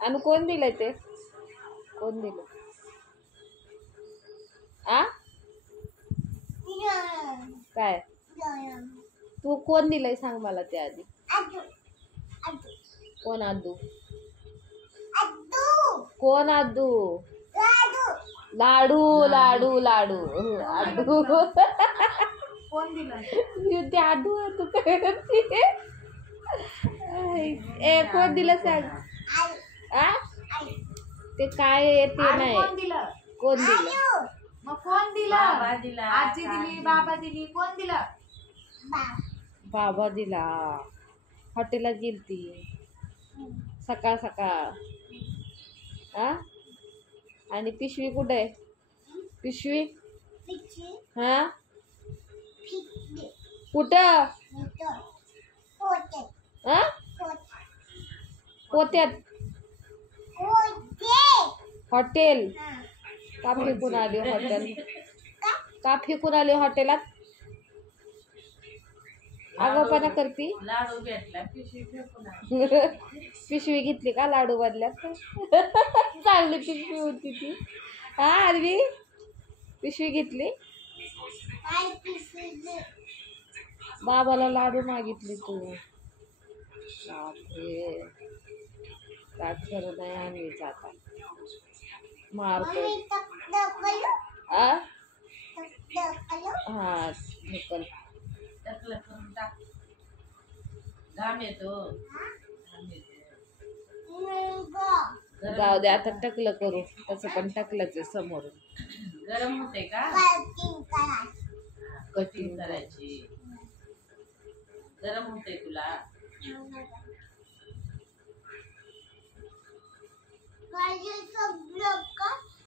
आणि कोण दिलंय ते? कोण दिलं? आ काय तू कोण दिलंय सांग मला ते आधी. कोण आदू? कोण आदू? लाडू लाडू लाडू आदू कोण दिलं? ते आदू आदू काय करते? ए कोण दिलं सांग. आ ते काय आहे ते नाही. कोण दिलं? कोण दिलं? मग कोण दिलं? आजी दिली, बाबा दिली, कोण दिलं? बाबा दिला. हॉटेलला गेलती सकाळ सकाळ. आ आणि पिशवी कुठे आहे? पिशवी हा कुठं? हा पोत्यात. हॉटेल का फेकून आली? हॉटेल का फेकून आली हॉटेलात? आगाऊपणा करती. लाडू भेटला, पिशवी फेकून पिशवी घेतली का लाडू बदल्यात? चांगली पिशवी होती ती. हा आरवी पिशवी घेतली. बाबाला लाडू मागितली तू. बापरे काय खरं नाही. आम्ही जाता मारतो. आ हा ढकल. टाकलं करून टाक. घाम येतो. जाऊ दे आता टकलं करू. तसं पण टकलंच आहे समोरून. गरम होते का? कटिंग करायची. गरम होते तुला.